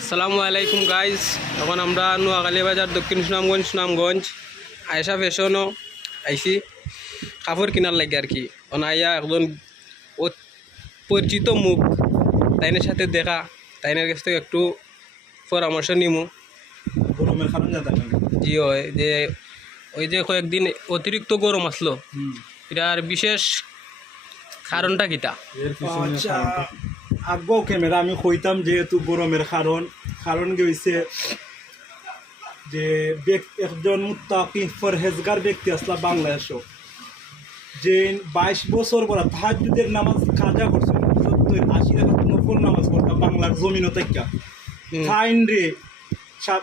আসসালামু আলাইকুম গাইজ। এখন আমরা নোয়াখালী বাজার দক্ষিণ সুনামগঞ্জ আয়সা ফ্যাশনও আইসি কাপড় কেনার লাগে আর কি। অনাইয়া একজন পরিচিত মুখ, তাইনের সাথে দেখা, তাইনের কাছ থেকে একটু পরামর্শ নিমু। গরমের কারণ জানা জি হয় যে ওই যে কয়েকদিন অতিরিক্ত গরম আসলো, এটার বিশেষ কারণটা কিটা? আচ্ছা, আগেও ক্যামেরা আমি কইতাম যেহেতু গরমের কারণ কি হয়েছে যে একজন মুত্তাকি ফরহেজগার ব্যক্তি আসলা বাংলাদেশও, যে 22 বছর পর তাহাজ্জুদের নামাজ কাজা করছে, 70-80 রাকাত নফল নামাজ পড়তা বাংলার জমিনও থেকে ফাইন রে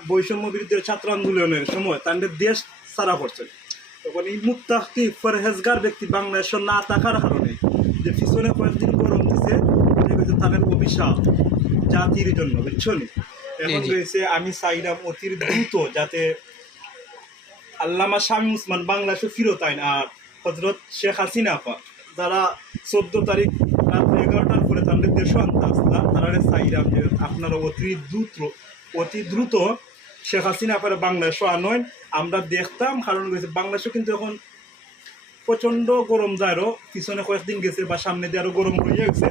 বৈষম্য বিরুদ্ধে ছাত্র আন্দোলনের সময় তাদের দেশ সারা করছে। তখন এই মুত্তাকি ফরহেজগার ব্যক্তি বাংলাদেশের না থাকার কারণে যে পিছনে কয়েকদিন গরম দিছে, এটা হচ্ছে তাদের অভিশাপ জাতির জন্য, বুঝছো নি? এখন রয়েছে আমি চাইলাম অতি দ্রুত যাতে আল্লামা শামীম ওসমান বাংলাদেশে ফিরত আইন আর হজরত শেখ হাসিনা আপা যারা 14 তারিখ রাত 11টার পরে তাদের দেশ আনতে আসলা, তারা চাইলাম যে আপনারা অতি দ্রুত শেখ হাসিনা আপারে বাংলাদেশও আনয়। আমরা দেখতাম কারণ রয়েছে বাংলাদেশও কিন্তু এখন প্রচণ্ড গরম যায়ও, পিছনে কয়েকদিন গেছে বা সামনে দিয়ে আরও গরম হয়ে গেছে।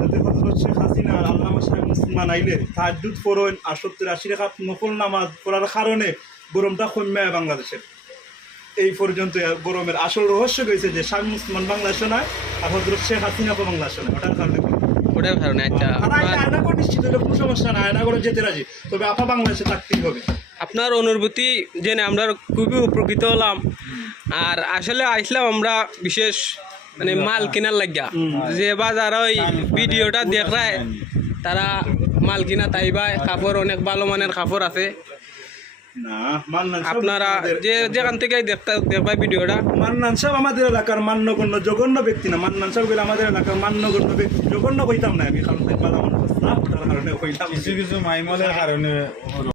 যাতে হজরত শেখ হাসিনা আর আল্লামা শামীম ওসমান আইলে তাহাজ্জুদ পড়েন আর 70-80 রাকাত নফল নামাজ পড়ার কারণে গরমটা কমে বাংলাদেশের। এই পর্যন্ত গরমের আসল রহস্য গেছে যে শামীম ওসমান বাংলাদেশে নয় আর হজরত শেখ হাসিনা বাংলাদেশে নয়, ওটার কারণে আচ্ছা, আয়না করে নিশ্চিত হলে কোনো সমস্যা না, আয়না করে যেতে রাজি, তবে আপা বাংলাদেশে থাকতেই হবে। আপনার অনুভূতি জেনে আমরা খুবই উপকৃত হলাম। আর আসলে আসলাম আমরা বিশেষ মানে মাল কেনার লাগিয়া, যে বাজার ওই ভিডিওটা দেখায় তারা মাল কিনা তাইবা, কাপড় অনেক ভালো মানের কাপড় আছে। না মান্নান আপনারা যে যেখান থেকে দেখবা ভিডিওটা, মান্নান সাহেব আমাদের এলাকার মান্যগণ্য জঘন্য ব্যক্তি না। মান্নান সাহেব গেলে আমাদের এলাকার মান্যগণ্য ব্যক্তি, জঘন্য কইতাম না আমি, কারণ তাই বালা মানুষ, ওটার কারণে কইতাম কিছু মাইমলের কারণে